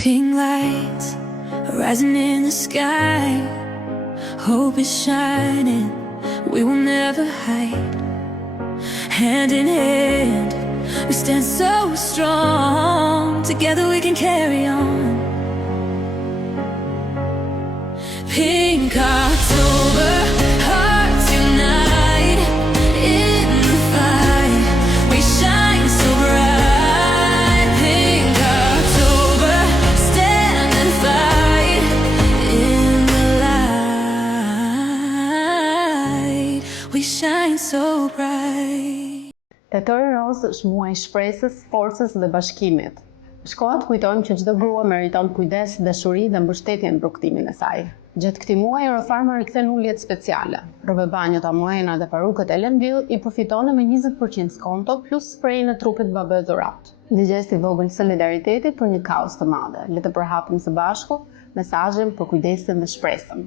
Pink lights are rising in the sky. Hope is shining, we will never hide. Hand in hand, we stand so strong. Together we can carry on. Pink October, hearts unite in the fight. We shine so bright. Pink October, stand and fight in the light. We shine so bright. Tetori roz është muaj shpresës, forcës dhe bashkimit. Shkohet kujtojmë që çdo grua meriton kujdes, dashuri dhe mbështetje në rrugtimin e saj. Gjatë këtij muaji Eurofarma rikthen uljet speciale. Robe banjo Amuena dhe parukët Ellenville i përfitone me 20% skonto plus sprej në trupit Babe Dhurat. Një gjest i vogël solidariteti për një kauz të madhe. Le të përhapim së bashku mesazhin për kujdesin dhe shpresën.